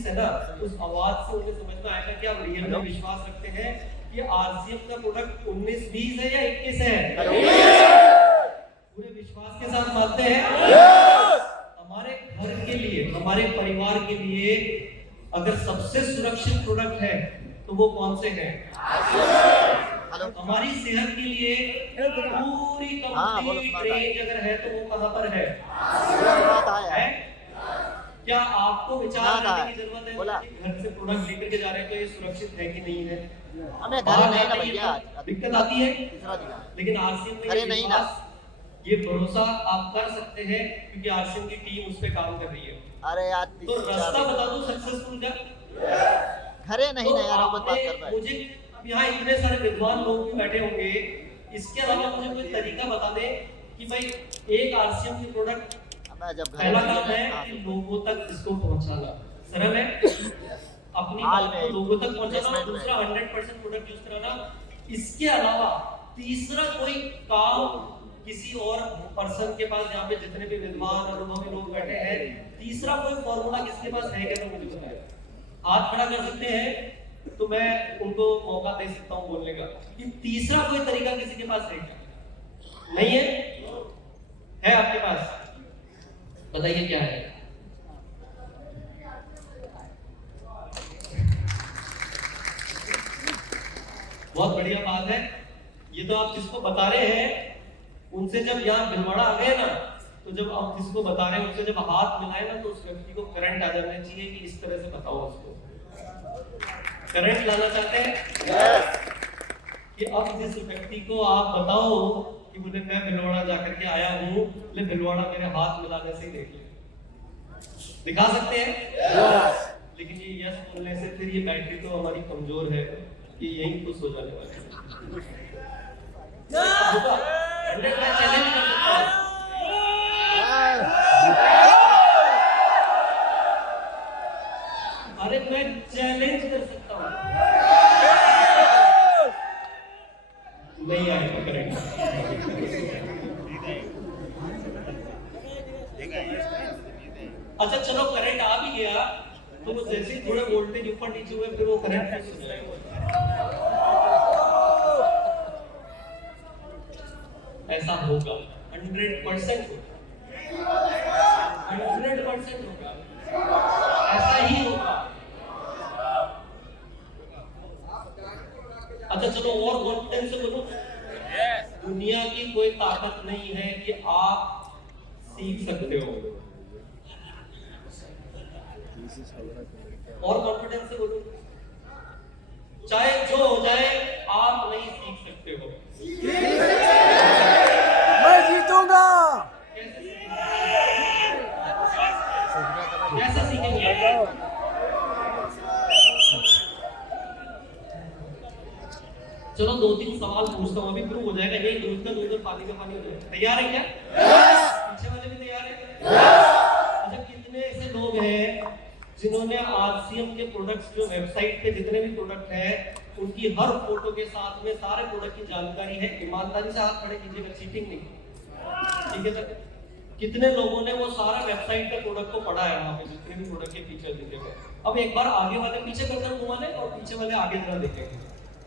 19 है ना, उस आवाज से उन्हें समझ में आएगा कि आप रियल में विश्वास रखते हैं कि आरसीएम का प्रोडक्ट 19-20 है या 21 है? पूरे विश्वास के साथ मानते हैं? हमारे घर के लिए, हमारे परिवार के लिए अगर सबसे सुरक्षित प्रोडक्ट है तो वो कौन से हैं? हमारी सेहत के लिए पूरी कंप्लीट रेंज अगर है तो वो कहां पर है? क्या आपको विचार करने की जरूरत है कि घर से प्रोडक्ट लेकर के जा रहे हैं तो ये सुरक्षित है कि नहीं है? हमें घर नहीं ना भैया, दिक्कत आती है, लेकिन आरसीएम में ये ये भरोसा आप कर सकते हैं क्योंकि आरसीएम की टीम उस पे काम कर रही है। अरे यार तो रास्ता बता दो सक्सेसफुल का। घरे नहीं ना यार, बात कर रहा है। मुझे यहाँ इतने सारे विद्वान लोग भी बैठे होंगे, इसके अलावा मुझे कोई तरीका बता दे कि भाई एक आरसीएम की प्रोडक्ट पहला काम है कि लोगों तक इसको पहुंचाना सरल है, अपनी बात को लोगों तक पहुंचाना, दूसरा 100% प्रोडक्ट यूज कराना। इसके अलावा तीसरा कोई काम किसी और पर्सन के पास, जहाँ पे जितने भी विद्वान अनुभवी लोग बैठे हैं, तीसरा कोई फॉर्मूला किसके पास है क्या? तो मुझे बताइए। हाथ खड़ा कर सकते हैं तो मैं उनको मौका दे सकता हूँ बोलने का कि तीसरा कोई तरीका किसी के पास है क्या? नहीं है? है आपके पास? बताइए क्या है? बहुत बढ़िया बात है। ये तो आप जिसको बता रहे हैं उनसे जब यहाँ भिलवाड़ा आ गए ना, तो जब आप जिसको बता रहे हैं उनसे जब हाथ मिलाए ना, तो उस व्यक्ति को करंट आ जाना चाहिए कि इस तरह से बताओ उसको। करंट लाना चाहते हैं? कि अब जिस व्यक्ति को आप बताओ कि बोले मैं भिलवाड़ा जाकर के आया हूँ, ले भिलवाड़ा मेरे हाथ मिलाने से ही देख ले, दिखा सकते हैं? लेकिन ये यस बोलने से फिर ये बैटरी तो हमारी कमजोर है कि यही खुश हो जाने वाली है। मैं चैलेंज कर सकता हूं। अरे मैं चैलेंज कर सकता हूं, नहीं आएगा करेंगे। अच्छा चलो करंट आ भी गया तो वो जैसे ही थोड़े वोल्टेज ऊपर नीचे हुए फिर वो करंट कैसे हो जाएगा? ऐसा होगा 100% होगा, 100% होगा, ऐसा ही होगा। अच्छा चलो और कॉन्फिडेंस से बोलो, दुनिया की कोई ताकत नहीं है कि आप सीख सकते हो। और कॉन्फिडेंस से बोलो, चाहे जो हो जाए आप नहीं सीख सकते हो। मैं जीतूंगा। कैसे सीखेंगे? चलो 2-3 सवाल पूछता हूँ, अभी प्रूव हो जाएगा। यही दूध का दूध और पानी का पानी हो जाएगा। तैयार है क्या? पीछे वाले भी तैयार है? अच्छा कितने ऐसे लोग हैं जिन्होंने आरसीएम के प्रोडक्ट्स, जो वेबसाइट पे जितने भी प्रोडक्ट हैं, उनकी हर फोटो के साथ में सारे प्रोडक्ट की जानकारी है? ईमानदारी से हाथ खड़े कीजिएगा, चीटिंग नहीं, ठीक है सर? कितने लोगों ने वो सारा वेबसाइट के प्रोडक्ट को पढ़ा है, वहां पे जितने भी प्रोडक्ट के फीचर दिखे गए? अब एक बार आगे वाले पीछे करकर घुमाने और पीछे वाले आगे जरा देखेंगे।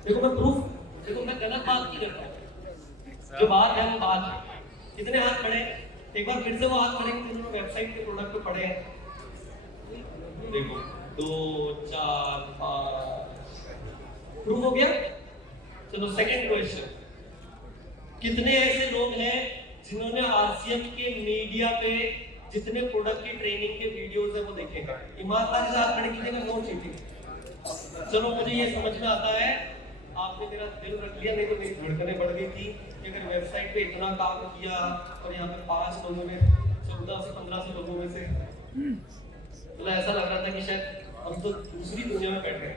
देखो मैं प्रूफ, देखो मैं गलत बात नहीं करता, जो बात है वो बात है। कितने हाथ खड़े? एक बार फिर से वो हाथ खड़े जिन्होंने वेबसाइट के प्रोडक्ट को पढ़े हैं। देखो 2 4 5, प्रूफ हो गया। चलो सेकंड क्वेश्चन, कितने ऐसे लोग हैं जिन्होंने आरसीएम के मीडिया पे जितने प्रोडक्ट की ट्रेनिंग के वीडियोस है वो देखेगा? ईमानदारी से हाथ खड़े कीजिएगा, नो चीटिंग। चलो मुझे ये समझ में आता है आपने मेरा दिल रख लिया, नहीं तो मेरी धड़कनें बढ़ गई थी कि अगर वेबसाइट पे इतना काम किया और यहाँ पे 5 लोगों में 14 से 15 लोगों में से तो ऐसा लग रहा था कि शायद हम तो दूसरी दुनिया में बैठ रहे हैं।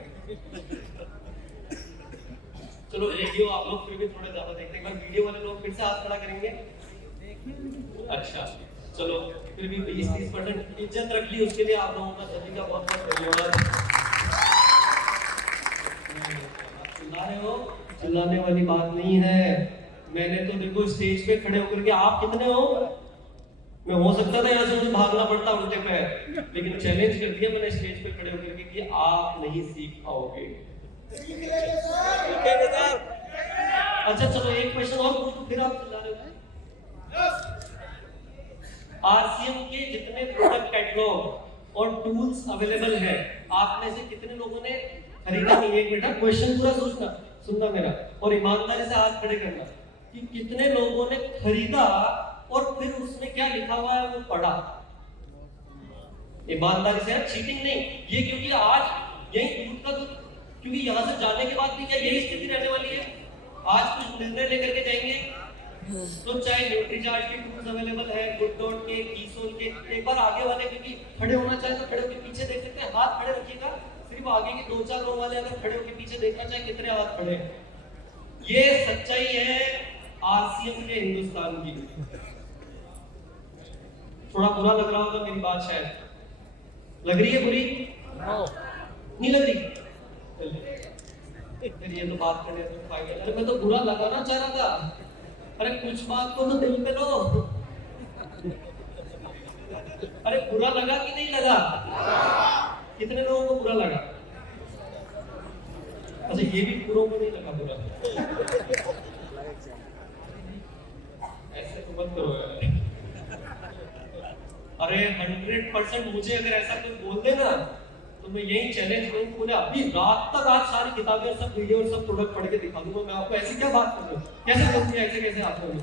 चलो वीडियो आप लोग फिर भी थोड़े ज्यादा देखते हैं, वीडियो वाले लोग फिर से हाथ खड़ा करेंगे। अच्छा चलो फिर भी 20-30% इज्जत रख ली, उसके लिए आप लोगों का सभी का बहुत बहुत धन्यवाद। चिल्ला रहे हो? चिल्लाने वाली बात नहीं है। मैंने तो देखो स्टेज पे खड़े होकर के, आप कितने हो? मैं हो सकता था यहाँ से मुझे भागना पड़ता उल्टे पैर, लेकिन चैलेंज कर दिया मैंने स्टेज पे खड़े होकर के कि आप नहीं सीख पाओगे। अच्छा चलो एक क्वेश्चन और पूछूं, फिर आप चिल्ला रहे हो। आरसीएम के जितने प्रोडक्ट कैटलॉग और टूल्स अवेलेबल है, आप में से कितने लोगों ने खरीदा नहीं? एक मिनट क्वेश्चन पूरा सुनना मेरा, और ईमानदारी से हाथ खड़े करना कि कितने लोगों ने खरीदा और फिर उसमें क्या लिखा हुआ है वो पढ़ा। ईमानदारी से, चीटिंग नहीं ये, क्योंकि आज यही दूध का दूध, क्योंकि यहाँ से जाने के बाद भी क्या यही स्थिति रहने वाली है। आज कुछ निर्णय लेकर के जाएंगे तो चाहे न्यूट्रीचार्ज के टूल्स अवेलेबल है, गुड डॉट के, कीसोल के, एक बार आगे वाले क्योंकि खड़े होना चाहे तो खड़े होकर पीछे देख सकते हैं, हाथ खड़े रखिएगा, सिर्फ आगे के 2-4 रो वाले अगर खड़े होकर पीछे देखना चाहे कितने हाथ खड़े हैं। ये सच्चाई है आरसीएम के हिंदुस्तान की। थोड़ा बुरा लग रहा होगा मेरी बात, शायद लग रही है बुरी? नहीं लग रही? फिर ये तो बात करने तो फायदा। अरे मैं तो बुरा लगाना चाह रहा था, अरे कुछ बात को तो दिल पे लो। अरे बुरा लगा कि नहीं लगा? कितने लोगों को बुरा लगा? अच्छा ये भी बुरों को नहीं लगा बुरा? ऐसे तो मत करो यार। अरे 100% मुझे अगर ऐसा कोई बोल देना तो मैं यही चैलेंज करूं, पूरे अभी रात तक आज सारी किताबें, सब वीडियो और सब प्रोडक्ट पढ़ के दिखा दूंगा मैं आपको। ऐसी क्या बात कर रहे हो? कैसे करूंगी? ऐसे कैसे आप करोगे?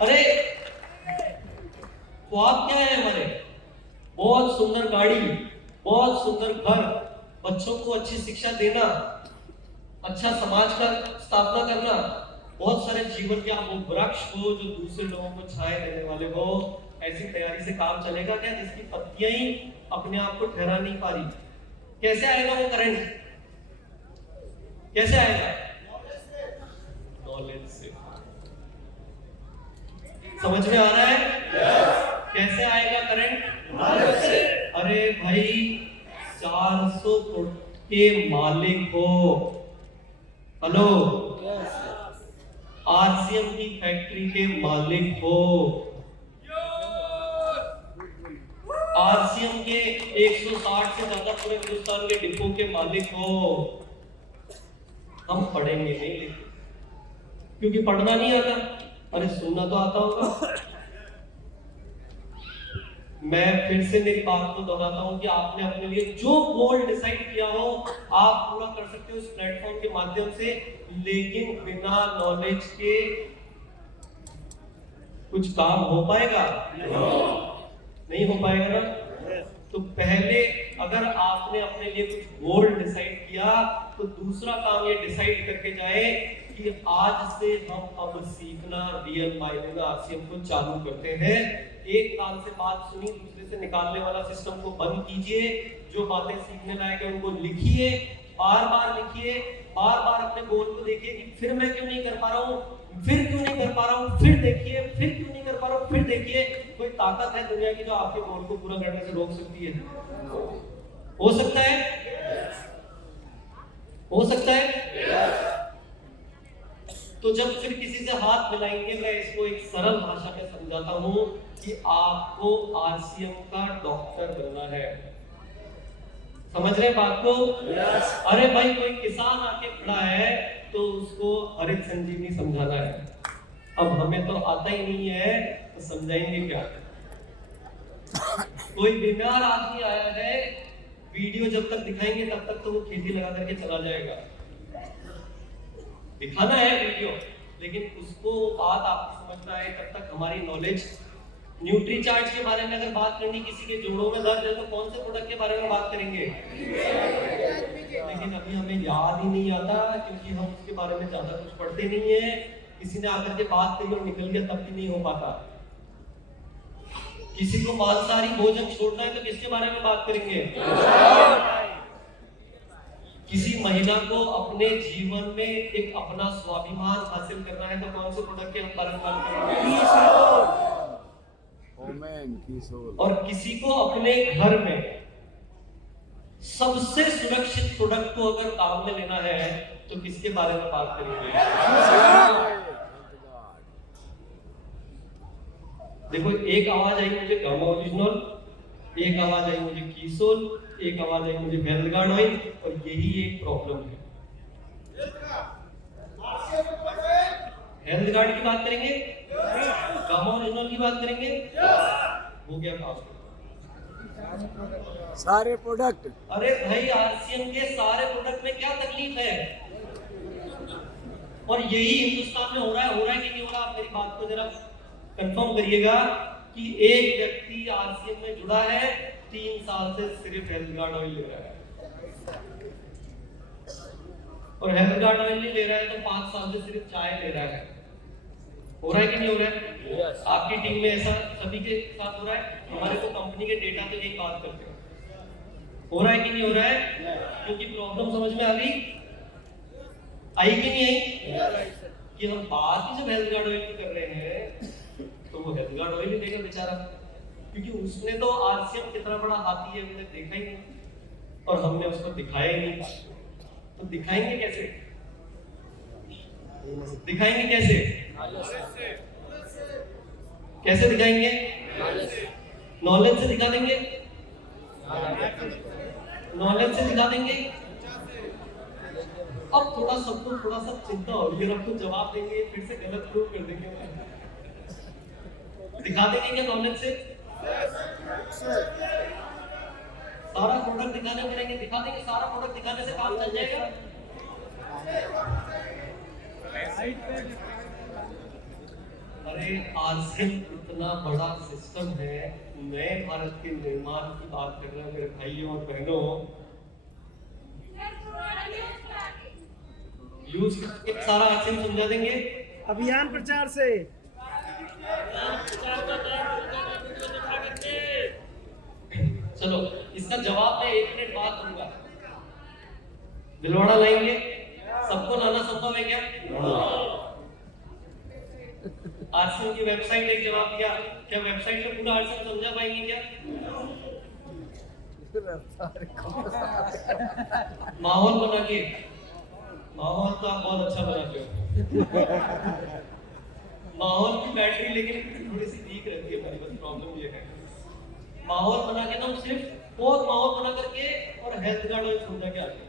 अरे ख्वाब क्या है हमारे? बहुत सुंदर गाड़ी, बहुत सुंदर घर, बच्चों को अच्छी शिक्षा देना, अच्छा समाज का स्थापना करना, बहुत सारे जीवन के आप वो वृक्ष हो जो दूसरे लोगों को छाए देने वाले हो। ऐसी तैयारी से काम चलेगा क्या जिसकी पत्तियां ही अपने आप को ठहरा नहीं पा रही? कैसे आएगा वो करंट? कैसे आएगा? नॉलेज से। समझ में आ रहा है? कैसे आएगा करंट? नॉलेज से। अरे भाई 400 करोड़ के मालिक हो, हेलो, आरसीएम की फैक्ट्री के मालिक हो, आरसीएम के 160 से ज्यादा पूरे हिंदुस्तान के डिपो के मालिक हो। हम पढ़ेंगे नहीं लेकिन, क्योंकि पढ़ना नहीं आता, अरे सुनना तो आता होगा। मैं फिर से मेरी बात को दोहराता हूं कि आपने अपने लिए जो गोल डिसाइड किया हो आप पूरा कर सकते हो इस प्लेटफॉर्म के माध्यम से, लेकिन बिना नॉलेज के कुछ काम हो पाएगा? नहीं हो पाएगा ना। तो पहले अगर आपने अपने लिए कुछ गोल डिसाइड किया तो दूसरा काम ये डिसाइड करके जाए कि आज से हम अब सीखना रियल मायने में आरसीएम को चालू करते हैं। एक कान से बात सुनी दूसरे से निकालने वाला सिस्टम को बंद कीजिए। जो बातें सीखने लायक है उनको लिखिए, बार बार लिखिए, बार बार अपने गोल को देखिए कि फिर मैं क्यों नहीं कर पा रहा हूँ, फिर क्यों नहीं कर पा रहा हूँ, फिर देखिए, फिर क्यों नहीं कर पा रहा हूँ, फिर देखिए। कोई ताकत है दुनिया की जो आपके गोल को पूरा करने से रोक सकती है? हो सकता है? हो सकता है? तो जब फिर किसी से हाथ मिलाएंगे, मैं इसको एक सरल भाषा में समझाता हूं कि आपको आरसीएम का डॉक्टर बनना है। समझ रहे बात को? अरे भाई कोई किसान आके खड़ा है तो उसको हरित संजीवनी समझाना है। अब हमें तो आता ही नहीं है तो समझाएंगे क्या? कोई बीमार आदमी आया है, वीडियो जब तक दिखाएंगे तब तक तो वो खेती लगा करके चला जाएगा। दिखाना है वीडियो, लेकिन उसको बात आपको समझना है तब तक हमारी नॉलेज। न्यूट्रीचार्ज के बारे में अगर बात करनी, किसी के जोड़ों में दर्द है तो कौन से प्रोडक्ट के बारे में बात करेंगे? लेकिन अभी हमें याद ही नहीं आता क्योंकि हम उसके बारे में ज्यादा कुछ पढ़ते नहीं है। किसी ने आकर के बात करी और निकल गया तब भी नहीं हो पाता। किसी को मांसाहारी भोजन छोड़ना है तो किसके बारे में बात करेंगे? किसी महिला को अपने जीवन में एक अपना स्वाभिमान हासिल करना है तो कौन से प्रोडक्ट के बारे में बात करेंगे? और किसी को अपने घर में सबसे सुरक्षित प्रोडक्ट को अगर काम में लेना है तो किसके बारे में बात करेंगे? देखो, एक आवाज आई मुझे गामा ओरिजिनल, एक आवाज आई मुझे कीसोल, एक आवाज आई मुझे वेलगार्ड ऑयल, और यही एक प्रॉब्लम है। हेल्थ गार्ड की बात करेंगे, गामा ओरिजिनल की बात करेंगे, हो गया काम। सारे प्रोडक्ट, अरे भाई, आरसीएम के सारे प्रोडक्ट में क्या तकलीफ है? और यही हिंदुस्तान में हो रहा है कि नहीं हो रहा? आप मेरी बात को जरा कंफर्म करिएगा कि एक व्यक्ति आरसीएम में जुड़ा है, 3 साल से सिर्फ हेल्थ गार्ड ऑयल ले रहा है, और हेल्थ गार्ड ऑयल नहीं ले रहा है तो 5 साल से सिर्फ चाय ले रहा है। हो रहा है कि नहीं हो रहा है? आपकी टीम में ऐसा सभी के साथ हो रहा है? हमारे तो कंपनी के डेटा तो यही बात करते हैं। हो रहा है कि नहीं हो रहा है? क्योंकि प्रॉब्लम समझ में आई कि नहीं आई? कि हम बात ही जब हेल्थ गार्ड ऑयल की कर रहे हैं तो वो हेल्थ गार्ड ऑयल ही देगा बेचारा, क्योंकि उसने तो आरसीएम कितना बड़ा हाथी है हमने देखा ही नहीं, और हमने उसको दिखाया ही नहीं। तो दिखाएंगे कैसे? दिखाएंगे कैसे? कैसे दिखाएंगे? नॉलेज से दिखा देंगे, नॉलेज से दिखा देंगे। अब सबको थोड़ा सा चिंता हो रही है, आपको जवाब देंगे फिर से गलत प्रूव कर देंगे। दिखा देंगे क्या नॉलेज से? सारा प्रोडक्ट दिखाने पड़ेंगे, दिखा देंगे। सारा प्रोडक्ट दिखाने से काम चल जाएगा? अरे आरसीएम इतना बड़ा सिस्टम है, नए भारत के निर्माण की बात कर रहे हैं मेरे भाइयों और बहनों। यूज करके सारा आरसीएम समझा देंगे अभियान प्रचार से। चलो, इसका जवाब मैं 1 मिनट बाद दूंगा। दिलवाड़ा लाएंगे? सबको लाना संभव है क्या? आरसीएम की वेबसाइट एक जवाब दिया, क्या वेबसाइट पे पूरा आरसीएम समझा पाएंगे क्या? माहौल बना के, माहौल तो आप बहुत अच्छा बनाते हो। माहौल की बैटरी लेकिन थोड़ी सी वीक रहती है हमारी, बस प्रॉब्लम ये है। माहौल बना के ना, सिर्फ बहुत माहौल बना करके और हेल्थ गार्ड ऑयल समझा के आगे।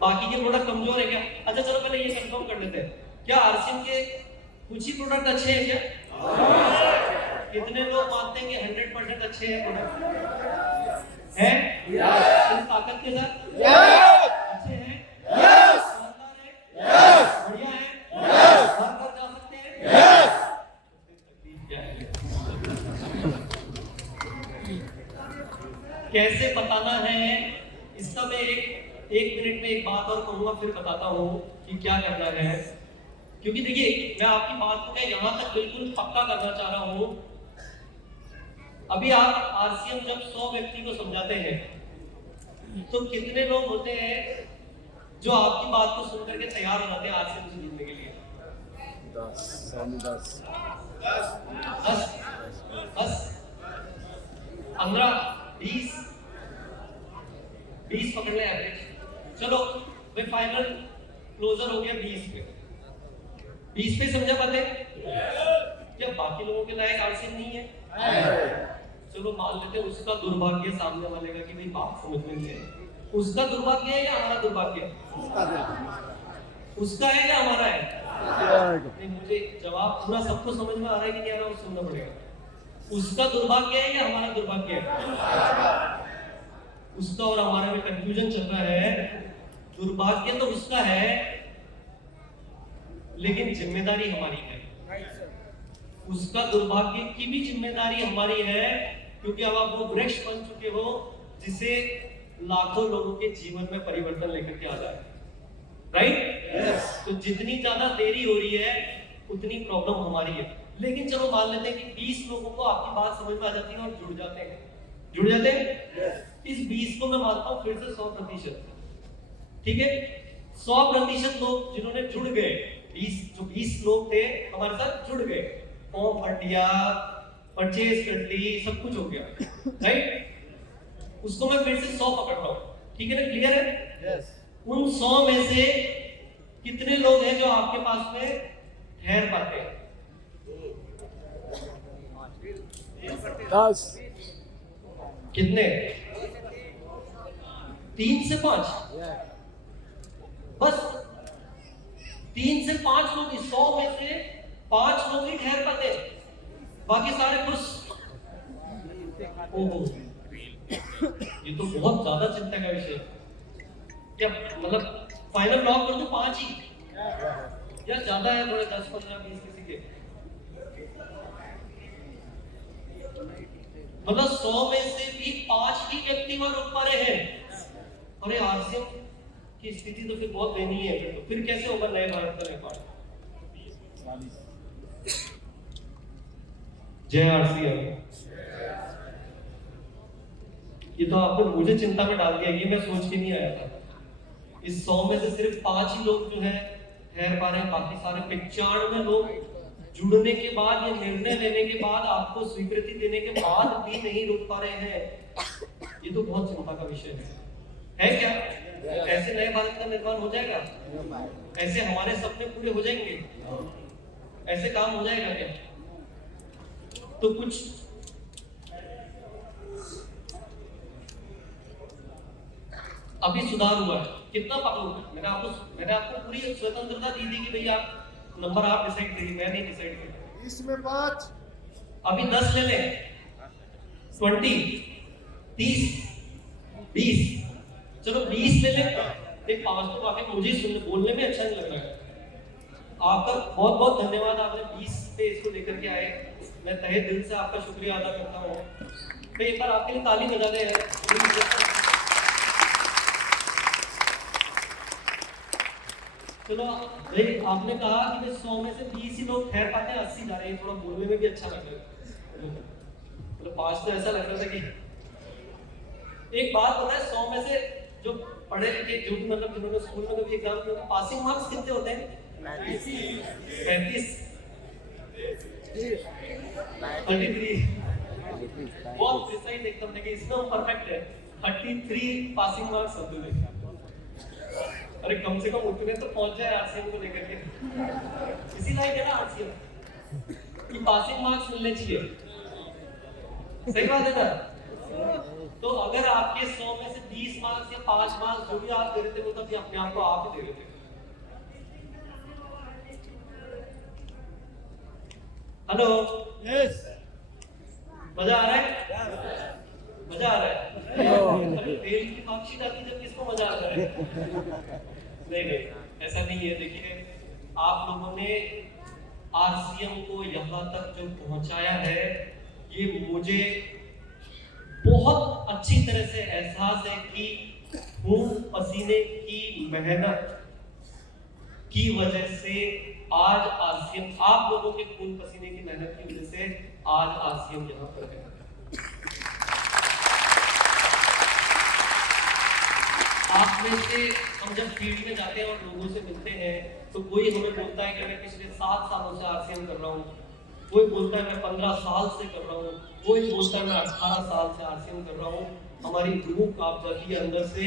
बाकी के प्रोडक्ट कमजोर है क्या? अच्छा चलो पहले ये कंफर्म कर लेते हैं, क्या आरसीएम के कुछ ही प्रोडक्ट अच्छे हैं क्या? कितने लोग मानते हैं कि 100% अच्छे हैं प्रोडक्ट? हैं? इस ताकत के साथ अच्छे हैं? शानदार है? बढ़िया है? घर जा सकते हैं? कैसे बताना है इसका मैं एक मिनट में एक बात और कहूंगा, फिर बताता हूँ कि क्या करना है। क्योंकि देखिए, मैं आपकी बात को यहाँ तक बिल्कुल पक्का करना चाह रहा हूँ। अभी आप आरसीएम जब 100 व्यक्ति को समझाते हैं तो कितने लोग होते हैं जो आपकी बात को सुन करके तैयार हो जाते हैं आरसीएम से जुड़ने के लिए? 10 15 20 पकड़ ले एवरेज। चलो भाई, फाइनल क्लोजर हो गया 20 पे समझा पाते? क्या बाकी लोगों के लायक आरसीएम नहीं है? चलो मान लेते हैं उसका दुर्भाग्य सामने वाले का कि भाई बात समझ में नहीं है। उसका दुर्भाग्य है या हमारा दुर्भाग्य? उसका है या हमारा है? नहीं, मुझे जवाब पूरा सबको समझ में आ रहा है कि नहीं आ रहा, वो सुनना पड़ेगा। उसका दुर्भाग्य है या हमारा दुर्भाग्य है? उसका और हमारा में कंफ्यूजन चल रहा है। दुर्भाग्य तो उसका है, लेकिन जिम्मेदारी हमारी है। उसका दुर्भाग्य की भी जिम्मेदारी हमारी है, क्योंकि अब आप वो वृक्ष बन चुके हो जिसे लाखों लोगों के जीवन में परिवर्तन लेकर के आ जाए। राइट? तो जितनी ज्यादा देरी हो रही है उतनी प्रॉब्लम हमारी है। लेकिन चलो मान लेते हैं कि 20 लोगों को आपकी बात समझ में आ जाती है और जुड़ जाते हैं। इस 20 को मैं मानता हूं फिर से 100%। ठीक है, 100% लोग जिन्होंने जुड़ गए, 20 लोग थे हमारे साथ जुड़ गए, फॉर्म भर दिया, परचेज कर ली, सब कुछ हो गया। राइट? उसको मैं फिर से 100 पकड़ रहा हूं। ठीक है ना? क्लियर है? उन 100 में से कितने लोग हैं जो आपके पास में ठहर पाते हैं? 10 कितने? 3 से 5? बस 3 से 5 लोग, 100 में से 5 लोग ही ठहर पाते हैं, बाकी सारे खुश। ओहो, ये तो बहुत ज्यादा चिंता का विषय है। क्या मतलब फाइनल लॉक कर दो 5 ही, या ज्यादा है थोड़े 10, 15, 20 किसी के? मतलब 100 में से भी 5 ही व्यक्ति वहां रुक पा रहे हैं। अरे आरसीएम की स्थिति तो फिर बहुत दयनीय है। तो फिर कैसे होगा नए भारत का निर्माण? जय आरसीएम। ये तो आपने मुझे चिंता में डाल दिया, ये मैं सोच के नहीं आया था। इस 100 में से सिर्फ 5 ही लोग जो है ठहर पा रहे हैं, बाकी सारे 95 लोग जुड़ने के बाद, ये निर्णय लेने के बाद, आपको स्वीकृति देने के बाद भी नहीं रुक पा रहे हैं। ये तो बहुत चिंता का विषय है क्या? ऐसे नए भारत का निर्माण हो जाएगा? ऐसे हमारे सपने पूरे हो जाएंगे? ऐसे काम हो जाएगा क्या? तो कुछ अभी सुधार हुआ है। कितना पकड़ो? मैंने आपको पूरी स्वतंत्रता दी थी कि भैया नंबर आप डिसाइड करिए, मैं नहीं डिसाइड करूंगा। इसमें 5 अभी 10 ले लें, 20, 30, 20, चलो 20 ले लें। एक 5 तो काफी मुझे बोलने में अच्छा नहीं लग रहा है। आपका बहुत बहुत धन्यवाद, आपने 20 पे इसको लेकर के आए। मैं तहे दिल से आपका शुक्रिया अदा करता हूँ। तो एक बार आपके लिए ताली बजा दें। चलो भाई, आपने कहा कि 100 में से 20 ही लोग ठहर पाते हैं, 80 जा रहे हैं। थोड़ा बोलने में भी अच्छा लग रहा है। मतलब 5 तो ऐसा लग रहा था कि एक बात पता है, 100 में से जो पढ़े लिखे, जो भी मतलब जिन्होंने स्कूल में कभी एग्जाम दिया, पासिंग मार्क्स कितने होते हैं? 35, 33। बहुत प्रिसाइज एकदम, देखिए इसमें परफेक्ट है। 33 पासिंग मार्क्स होते हैं। अरे कम से कम उतने तो पहुंच जाए आरसीएम को लेकर के। इसी लायक है ना आरसीएम कि पासिंग मार्क्स मिलने चाहिए। सही बात है ना? तो अगर आपके 100 में से 20 मार्क्स या 5 मार्क्स जो भी आप दे रहे थे, वो तब भी अपने आप को आप ही दे रहे थे। हेलो, यस, मजा आ रहा है? मजा आ रहा है? फेल की मार्कशीट आती जब किसको मजा आता है? नहीं, ऐसा नहीं है। देखिए, आप लोगों ने आरसीएम को यहाँ तक जो पहुंचाया है, ये मुझे बहुत अच्छी तरह से एहसास है कि खून पसीने की मेहनत की वजह से आज आरसीएम, आप लोगों के खून पसीने की मेहनत की वजह से आज आरसीएम यहाँ पर है। आप में से हम जब फील्ड में जाते हैं और लोगों से मिलते हैं, तो कोई हमें बोलता है कि मैं पिछले 7 सालों से आरसीएम कर रहा हूँ, कोई बोलता है मैं 15 साल से कर रहा हूँ, कोई बोलता है मैं 18 साल से आरसीएम कर रहा हूँ। हमारी रूह कांप जाती है अंदर से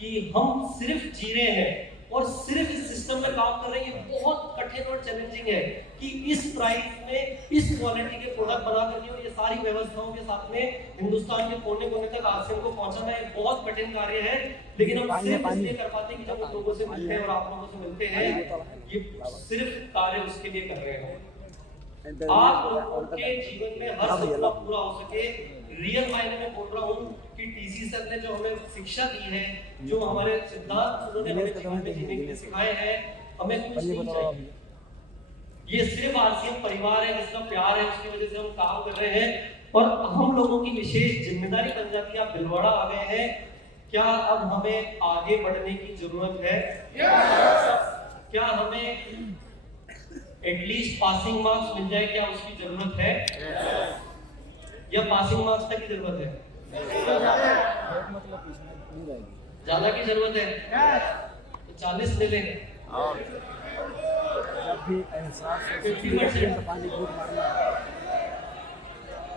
कि हम सिर्फ जी रहे हैं और सिर्फ इस सिस्टम में काम कर रहे हैं। ये बहुत कठिन और चैलेंजिंग है कि इस प्राइस में इस क्वालिटी के प्रोडक्ट बना करके और ये सारी व्यवस्थाओं के साथ में हिंदुस्तान के कोने कोने तक आरसीएम को पहुंचाना एक बहुत कठिन कार्य है। लेकिन हम सिर्फ इसलिए कर पाते हैं कि जब हम लोगों से मिलते हैं और आप लोगों से मिलते हैं, ये सिर्फ कार्य उसके लिए कर रहे हैं। आप लोगों के जीवन में हर सपना पूरा हो सके, रियल मायने में बोल रहा हूँ कि टीसी सर ने जो हमें शिक्षा दी है, जो हमारे सिद्धांत उन्होंने हमें जीवन में जीने के लिए सिखाए हैं, हमें कुछ नहीं चाहिए। ये सिर्फ आरसीएम परिवार है जिसका प्यार है, उसकी वजह से हम काम कर रहे हैं और हम लोगों की विशेष जिम्मेदारी बन जाती है। आप भिलवाड़ा आ गए हैं, क्या अब हमें आगे बढ़ने की जरूरत है? क्या हमें एटलीस्ट पासिंग मार्क्स मिल जाए, क्या उसकी जरूरत है? या पासिंग मार्क्स तक की जरूरत है? ज्यादा की जरूरत है तो 40 ले लें। 50%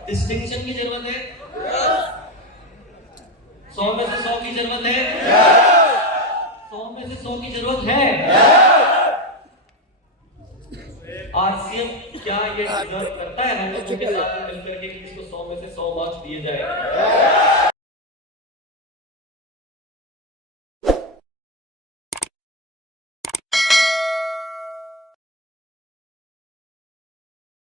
डिस्टिंक्शन की जरूरत है। 100 में से 100 की जरूरत है। 100 में से 100 की जरूरत है। आरसीएम क्या ये डिजर्व करता है हम लोगों के साथ मिलकर के कि इसको 100 में से 100 मार्क्स दिए जाए?